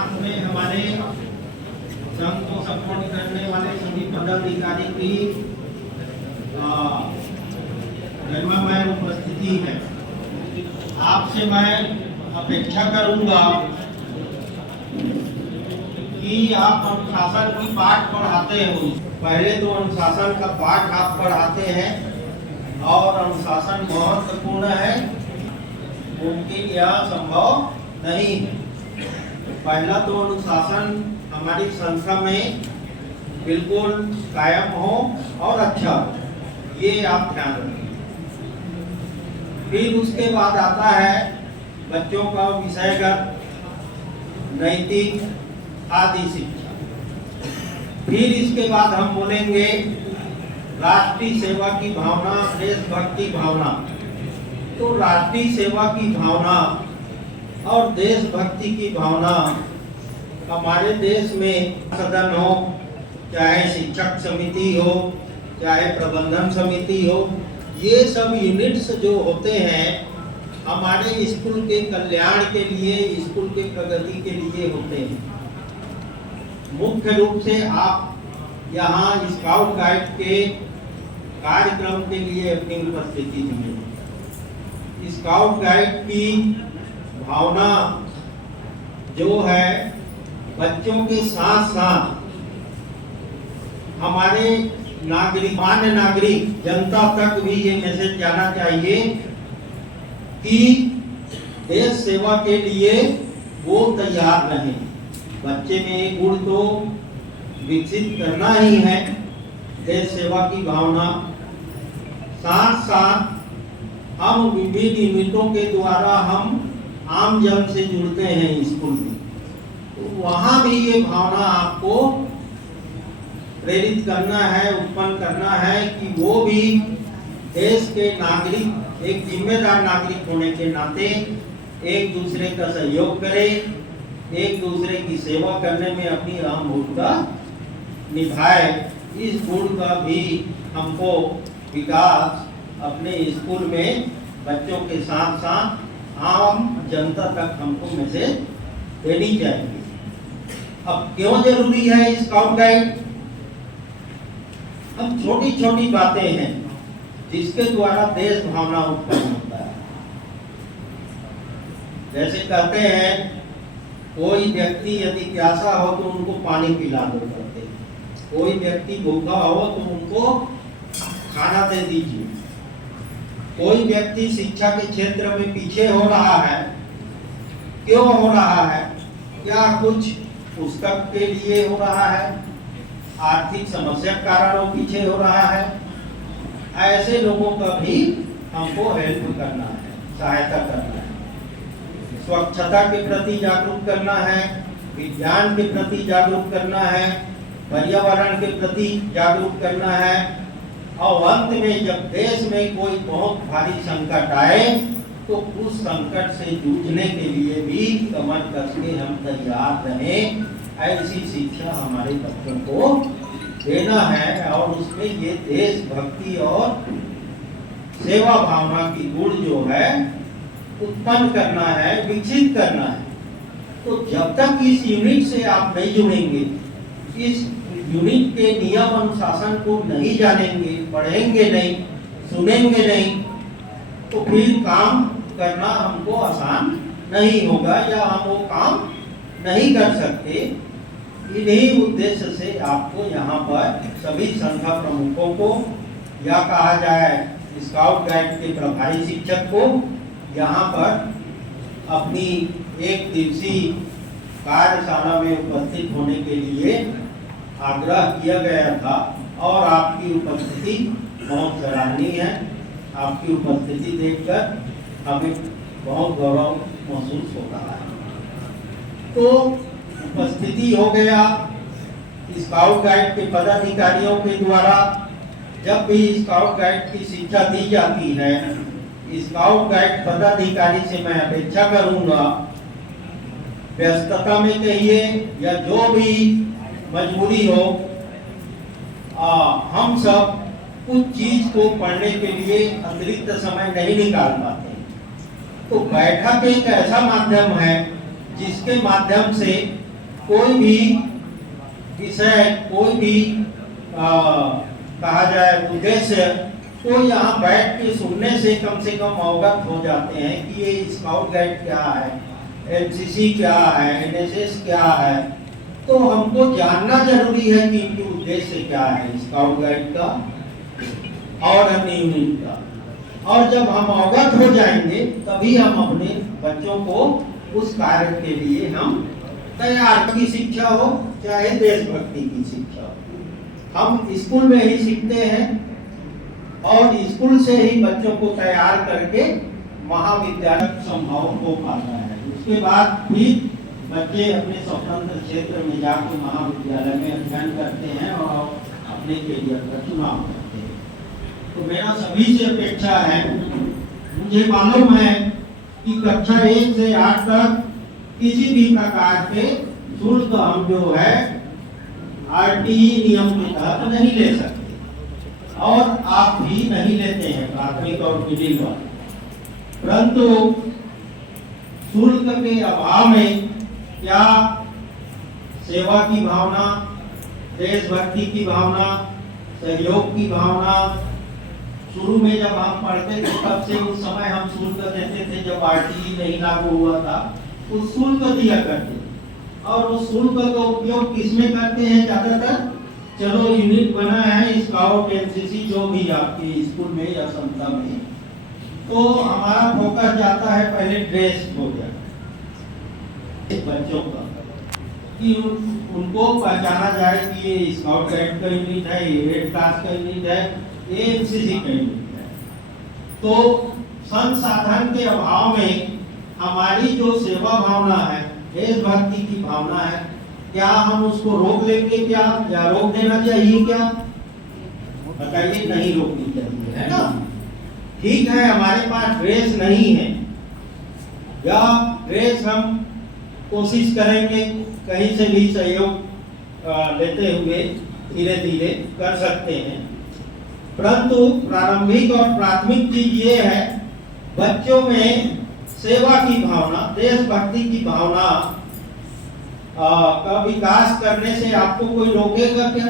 साथ में हमारे संघ को सपोर्ट करने वाले सभी पदाधिकारी की गरिमामय उपस्थिति है। आपसे मैं अपेक्षा करूंगा कि आप अनुशासन की पाठ पढ़ाते हो। पहले तो अनुशासन का पाठ आप पढ़ाते हैं और अनुशासन महत्वपूर्ण है, मुमकिन या संभव नहीं है। पहला तो अनुशासन हमारी संस्था में बिल्कुल कायम हो और अच्छा हो, ये आप ध्यान रखें। फिर उसके बाद आता है बच्चों का विषयगत, नैतिक आदि शिक्षा। फिर इसके बाद हम बोलेंगे राष्ट्रीय सेवा की भावना, देशभक्ति भावना। तो राष्ट्रीय सेवा की भावना और देशभक्ति की भावना हमारे देश में सदन हो, चाहे शिक्षक समिति हो, चाहे प्रबंधन समिति हो, ये सब यूनिट्स जो होते हैं हमारे स्कूल के कल्याण के लिए, स्कूल के प्रगति के लिए होते हैं। मुख्य रूप से आप यहाँ स्काउट गाइड के कार्यक्रम के लिए अपनी उपस्थिति दिए। स्काउट गाइड की भावना जो है बच्चों के साथ साथ हमारे मान्य नागरिक जनता तक भी ये मैसेज जाना चाहिए कि देश सेवा के लिए वो तैयार रहें। बच्चे में एक गुण तो विकसित करना ही है, देश सेवा की भावना। साथ साथ हम विभिन्न यूनिटों के द्वारा हम आम जन से जुड़ते हैं स्कूल में, तो वहाँ भी ये भावना आपको प्रेरित करना है, उत्पन्न करना है कि वो भी देश के नागरिक, एक जिम्मेदार नागरिक होने के नाते एक दूसरे का सहयोग करे, एक दूसरे की सेवा करने में अपनी अहम भूमिका निभाए। इस गुण का भी हमको विकास अपने स्कूल में बच्चों के साथ साथ आम जनता तक हमको मैसेज देनी चाहिए। अब क्यों जरूरी है स्काउट गाइड? अब छोटी छोटी बातें हैं जिसके द्वारा देश भावना उत्पन्न होता है। जैसे कहते हैं कोई व्यक्ति यदि प्यासा हो तो उनको पानी पिला दो करते, कोई व्यक्ति भूखा हो तो उनको खाना दे दीजिए। कोई व्यक्ति शिक्षा के क्षेत्र में पीछे हो रहा है, क्यों हो रहा है? क्या कुछ पुस्तक के लिए हो रहा है, आर्थिक समस्या के कारण वो पीछे हो रहा है? ऐसे लोगों का भी हमको हेल्प करना है, सहायता करना है। स्वच्छता के प्रति जागरूक करना है, विज्ञान के प्रति जागरूक करना है, पर्यावरण के प्रति जागरूक करना है। और अंत में जब देश में कोई बहुत भारी संकट आए तो उस संकट से जूझने के लिए भी कमर कस के हम तैयार रहें, ऐसी शिक्षा हमारे बच्चों को देना है। और उसमें ये देशभक्ति और सेवा भावना की गुण जो है उत्पन्न करना है, विकसित करना है। तो जब तक इस यूनिट से आप नहीं जुड़ेंगे, इस यूनिट के नियम अनुशासन को नहीं जानेंगे, पढ़ेंगे नहीं, सुनेंगे नहीं, तो फिर काम करना हमको आसान नहीं होगा या हम वो काम नहीं कर सकते। इन्हीं उद्देश्य से आपको यहाँ पर सभी संस्था प्रमुखों को या कहा जाए स्काउट गाइड के प्रभारी शिक्षक को यहाँ पर अपनी एक दिवसीय कार्यशाला में उपस्थित होने के लिए आग्रह किया गया था और आपकी उपस्थिति बहुत सराहनीय है। आपकी उपस्थिति देखकर हमें बहुत गौरव महसूस हो रहा है। तो उपस्थिति हो गया स्काउट गाइड के पदाधिकारियों के द्वारा। जब भी स्काउट गाइड की शिक्षा दी जाती है, स्काउट गाइड पदाधिकारी से मैं अपेक्षा करूंगा, व्यस्तता में कहिए या जो भी मजबूरी हो, हम सब कुछ चीज को पढ़ने के लिए अतिरिक्त समय नहीं निकाल पाते। तो बैठक एक ऐसा माध्यम है जिसके माध्यम से कोई भी विषय, कोई भी कहा जाए उद्देश्य, तो यहाँ बैठ के सुनने से कम अवगत हो जाते हैं कि ये स्काउट गाइड क्या है, एनसीसी क्या है, एनएसएस क्या है। तो हमको जानना जरूरी है कि इनके उद्देश्य क्या है स्काउट गाइड का और अन्य यूनिट का। और जब हम अवगत हो जाएंगे तभी हम अपने बच्चों को उस कार्य के लिए हम तैयार, की शिक्षा हो चाहे देशभक्ति की शिक्षा हो, हम स्कूल में ही सीखते हैं और स्कूल से ही बच्चों को तैयार करके महाविद्यालय संभव हो पाता है। उसके बाद फिर बच्चे अपने स्वतंत्र क्षेत्र में जाकर महाविद्यालय में अध्ययन करते हैं और अपने करियर का चुनाव करते हैं। तो मेरा सभी से अपेक्षा है, मुझे मालूम है कि कक्षा 1 से 8 तक किसी भी प्रकार के शुल्क हम जो है आरटीई नियम के तहत नहीं ले सकते और आप भी नहीं लेते हैं प्राथमिक और मिडिल वाले। परंतु शुल्क के अभाव में क्या सेवा की भावना, देशभक्ति की भावना, सहयोग की भावना, शुरू में जब हम पढ़ते थे तब से उस समय हम शुल्क देते थे, जब आरटीई नहीं लागू हुआ था उस शुल्क दिया करते और उस शुल्क का उपयोग किसमें करते हैं ज्यादातर? चलो यूनिट बना है स्काउट, एनसीसी, जो भी आपके स्कूल में या संस्था में, तो हमारा फोकस जाता है पहले ड्रेस हो गया बच्चों का, कि उनको पहचाना जाए कि ये स्काउट गाइड का यूनिट है, ये रेड क्रॉस का यूनिट है, ये एनसीसी का यूनिट है। तो संसाधन के अभाव में हमारी जो सेवा भावना है, देशभक्ति की भावना है, क्या हम उसको रोक लेंगे क्या, या रोक देना चाहिए क्या? बताइए, नहीं रोकनी चाहिए, है ना? ठीक है, हमारे पास ड्रेस नहीं है या ड्रेस हम कोशिश करेंगे कहीं से भी सहयोग लेते हुए धीरे धीरे कर सकते हैं। परंतु प्रारंभिक और प्राथमिक चीज ये है, बच्चों में सेवा की भावना, देशभक्ति की भावना का विकास करने से आपको कोई रोकेगा क्या?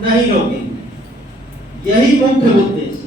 नहीं रोकेंगे। यही मुख्य उद्देश्य है।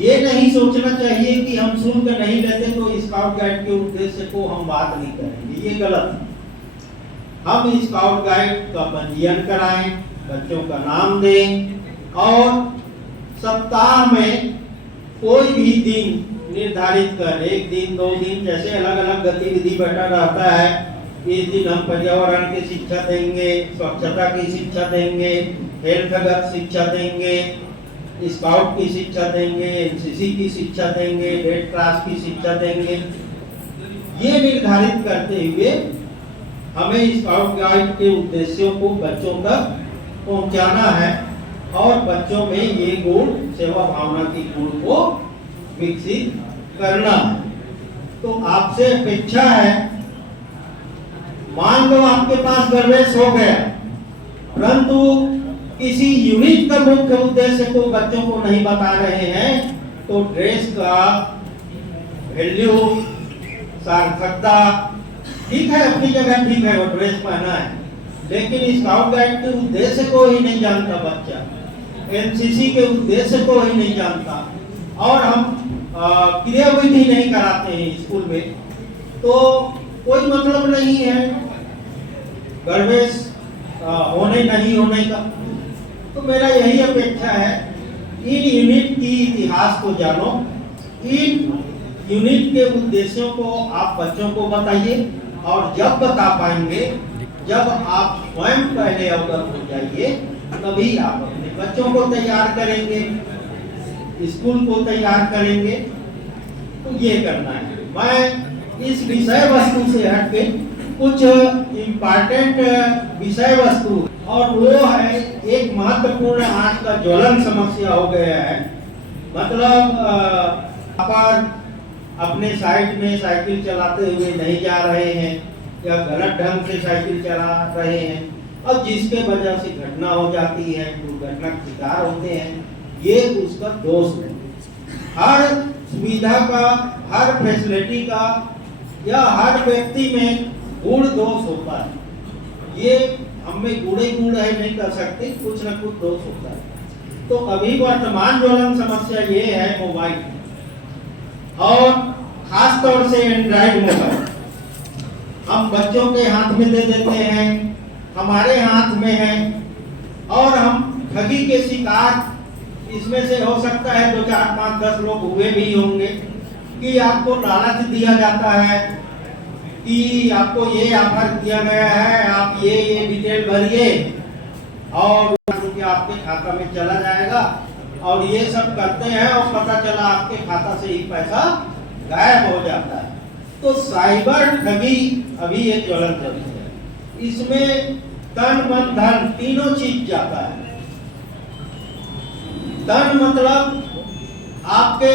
ये नहीं सोचना चाहिए कि हम शुल्क नहीं लेते तो स्काउट गाइड के उद्देश्य को हम बात नहीं करेंगे, ये गलत है। हम स्काउट गाइड का पंजीयन कराएं, बच्चों का नाम दें और सप्ताह में कोई भी दिन निर्धारित कर, 1 दिन 2 दिन, जैसे अलग अलग गतिविधि बैठा रहता है। इस दिन हम पर्यावरण की शिक्षा देंगे, स्वच्छता की शिक्षा देंगे, हेल्थगत शिक्षा देंगे, स्काउट की शिक्षा देंगे, एनसीसी की शिक्षा देंगे, रेड क्रॉस की शिक्षा देंगे। ये निर्धारित करते हुए हमें स्काउट गाइड के उद्देश्यों को बच्चों तक पहुंचाना है और बच्चों में ये गुण, सेवा भावना की गुण को विकसित करना है। तो आपसे अपेक्षा है, मान लो आपके पास प्रवेश हो गया, परंतु किसी यूनिट का मुख्य उद्देश्य को बच्चों को नहीं बता रहे हैं, तो ड्रेस का वैल्यू, सार्थकता, ठीक है, अपनी जगह ठीक है, वो ड्रेस पहना है, लेकिन स्काउट गाइड के उद्देश्य को ही नहीं जानता बच्चा, एनसीसी के उद्देश्य को ही नहीं जानता और हम क्रियाविधि नहीं कराते हैं स्कूल में, तो कोई मतलब नहीं है प्रवेश होने नहीं होने का। तो मेरा यही अपेक्षा है, इन यूनिट की इतिहास को जानो, इन यूनिट के उद्देश्यों को आप बच्चों को बताइए और जब बता पाएंगे, जब आप स्वयं पहले अवगत हो जाइए, तभी आप अपने बच्चों को तैयार करेंगे, स्कूल को तैयार करेंगे। तो ये करना है। मैं इस विषय वस्तु से हटके कुछ इम्पोर्टेंट विषय वस्तु, और वो है एक महत्वपूर्ण आज का ज्वलन समस्या हो गया है। मतलब आप अपने साइड में साइकिल चलाते हुए नहीं जा रहे हैं या गलत ढंग से साइकिल चला रहे हैं और जिसके वजह से घटना हो जाती है, दुर्घटना का शिकार होते हैं, ये उसका दोष है। हर सुविधा का, हर फैसिलिटी का या हर व्यक्ति में गुण दोष होता है, ये हम में गुण ही गुण है नहीं कर सकते, कुछ न कुछ दोष होता है। तो अभी वर्तमान ज्वलन समस्या ये है मोबाइल, और खास तौर से एंड्रॉइड मोबाइल हम बच्चों के हाथ में दे देते हैं, हमारे हाथ में है, और हम ठगी के शिकार इसमें से हो सकता है 2, 4, 5, 10 लोग हुए भी होंगे कि आपको लालच दिया जाता है कि आपको ये ऑफर दिया गया है, आप ये डिटेल भरिए और रुपया आपके खाता में चला जाएगा, और ये सब करते हैं और पता चला आपके खाता से ही पैसा गायब हो जाता है। तो साइबर ठगी अभी एक ज्वलन चली है, इसमें तन मन धन तीनों चीज जाता है। तन मतलब आपके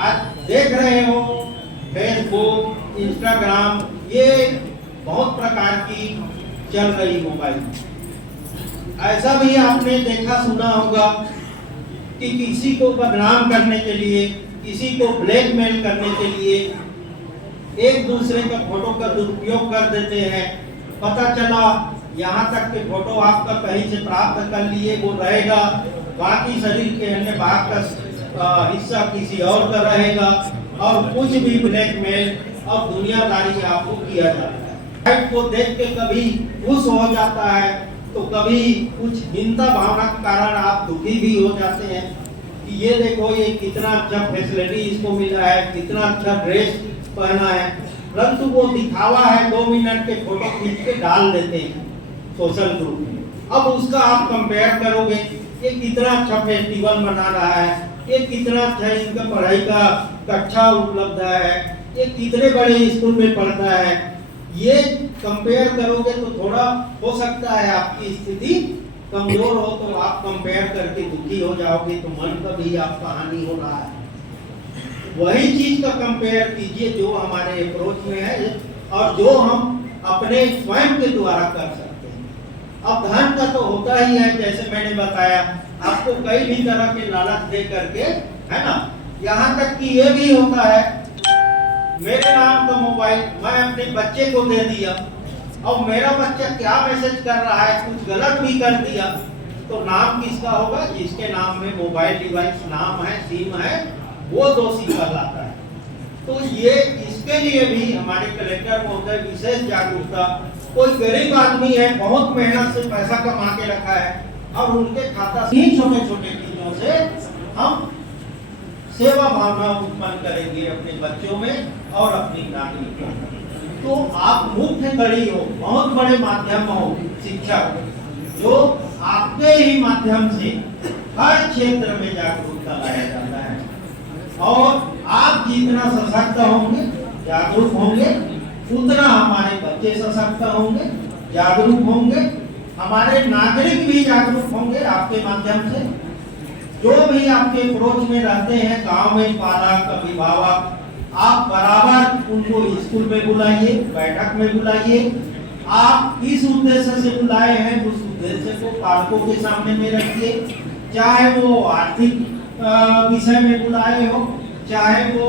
आज देख रहे हो फेसबुक, इंस्टाग्राम, ये बहुत प्रकार की चल रही मोबाइल। ऐसा भी आपने देखा सुना होगा कि किसी को बदनाम करने के लिए, किसी को ब्लैकमेल करने के लिए एक दूसरे का फोटो का दुरुपयोग कर देते हैं। पता चला यहाँ तक के फोटो आपका कहीं से प्राप्त कर लिए, वो रहेगा, बाकी शरीर के अन्य भाग का हिस्सा किसी और का रहेगा, और कुछ भी ब्लैकमेल और दुनियादारी आपको किया जाता है। को देख के कभी खुश हो जाता है, तो कभी कुछ हिंसा भावना के कारण आप दुखी भी हो जाते हैं कि ये देखो ये कितना अच्छा फैसिलिटी इसको मिला है, कितना अच्छा ड्रेस पहना है, परंतु वो दिखावा है, 2 मिनट के फोटो खींच के डाल देते हैं सोशल ग्रुप में। अब उसका आप कंपेयर करोगे, ये कितना अच्छा फेस्टिवल मना रहा है, ये कितना अच्छा इनका पढ़ाई का कक्षा उपलब्ध है, ये कितने बड़े स्कूल में पढ़ता है, ये कंपेयर करोगे तो थोड़ा हो सकता है आपकी स्थिति कमजोर हो, तो आप कंपेयर करके दुखी हो जाओगे, तो मन का भी आपका हानि हो रहा है। वही चीज का कंपेयर कीजिए जो हमारे अप्रोच में है और जो हम अपने स्वयं के द्वारा कर सकते हैं। अब धन का तो होता ही है, जैसे मैंने बताया आपको कई भी तरह के लालच दे करके, है ना, यहाँ तक कि ये भी होता है मेरे नाम का मोबाइल मैं अपने बच्चे को दे दिया, और मेरा बच्चा क्या मैसेज कर रहा है, कुछ गलत भी कर दिया, तो नाम किसका होगा? जिसके नाम में मोबाइल डिवाइस नाम है, सिम है, वो दोषी कहलाता है। तो ये इसके लिए भी हमारे कलेक्टर महोदय विशेष जागरूकता, कोई गरीब आदमी है, बहुत मेहनत से पैसा कमा के रखा है, और उनके खाता से छोटे छोटे चीजों से हम सेवा भावना उत्पन्न करेंगे अपने बच्चों में और अपनी नागरिकों में। तो आप मुख्य कड़ी हो, बहुत बड़े माध्यम हो शिक्षा, जो आपके ही माध्यम से हर क्षेत्र में जागरूकता लाया जाता है। और आप जितना सशक्त होंगे, जागरूक होंगे, उतना हमारे बच्चे सशक्त होंगे, जागरूक होंगे, हमारे नागरिक भी जागरूक होंगे आपके माध्यम से। जो भी आपके अप्रोच में रहते हैं, गांव में पालक, अभिभावक, आप बराबर उनको स्कूल में बुलाइए, बैठक में बुलाइए। आप इस उद्देश्य से बुलाए हैं, उस उद्देश्य को पालकों के सामने में रखिए, चाहे वो आर्थिक विषय में बुलाए हो, चाहे वो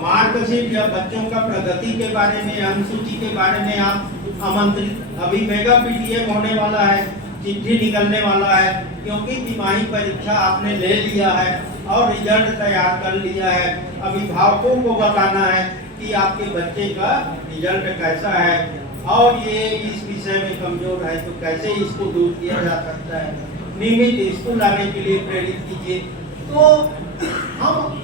मार्कशीट या बच्चों का प्रगति के बारे में, अनुसूची के बारे में आप आमंत्रित। अभी मेगा पीटीएम होने वाला है, चिट्ठी निकलने वाला है, क्योंकि तिमाही परीक्षा आपने ले लिया है और रिजल्ट तैयार कर लिया है। अभिभावकों को बताना है कि आपके बच्चे का रिजल्ट कैसा है और ये इस विषय में कमजोर है, तो कैसे इसको दूर किया जा सकता है। नियमित स्कूल आने के लिए प्रेरित कीजिए। तो हम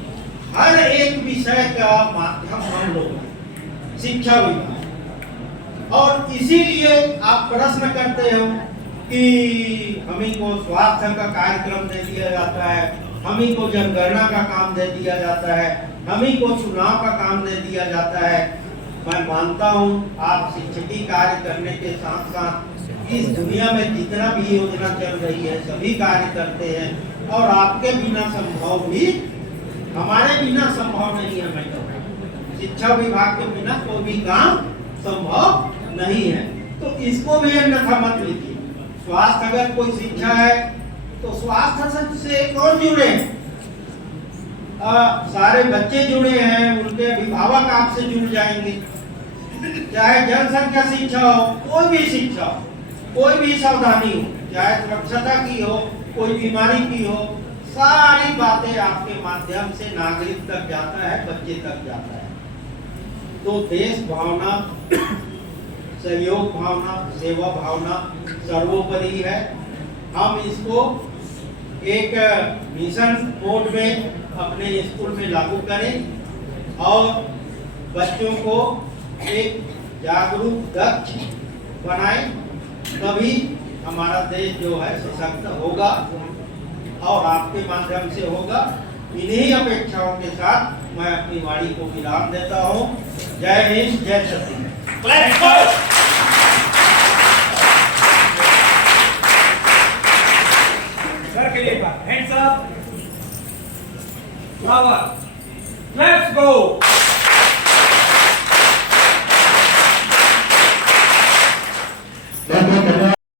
हर एक विषय का माध्यम हम लोग शिक्षा विभाग, और इसीलिए आप प्रश्न करते हो कि हमी को स्वास्थ्य का कार्यक्रम दे दिया जाता है, हमी को जनगणना का काम दे दिया जाता है, हमी को चुनाव का काम दे दिया जाता है। मैं मानता हूँ आप शिक्षकी कार्य करने के साथ साथ इस दुनिया में जितना भी योजना चल रही है सभी कार्य करते हैं, और आपके बिना संभव भी, हमारे बिना संभव नहीं है। मैं कहूँ शिक्षा विभाग के बिना कोई भी काम संभव नहीं है। तो इसको भी अन्यथा मत लीजिए। स्वास्थ्य अगर कोई शिक्षा है तो स्वास्थ्य से कौन जुड़े? सारे बच्चे जुड़े हैं, उनके अभिभावक आपसे जुड़ जाएंगे। चाहे जनसंख्या शिक्षा हो, कोई भी शिक्षा हो, कोई भी सावधानी हो, चाहे स्वच्छता की हो, कोई बीमारी की हो, सारी बातें आपके माध्यम से नागरिक तक जाता है, बच्चे तक जाता है। तो देश भावना, सहयोग भावना, सेवा भावना सर्वोपरि है। हम इसको एक मिशन मोड में अपने स्कूल में लागू करें और बच्चों को एक जागरूक दक्ष बनाएं, तभी हमारा देश जो है सशक्त होगा और आपके माध्यम से होगा। इन्हीं अपेक्षाओं के साथ मैं अपनी वाणी को विराम देता हूँ। जय हिंद, जय छत्तीसगढ़। सर के लिए hands up, power, let's go.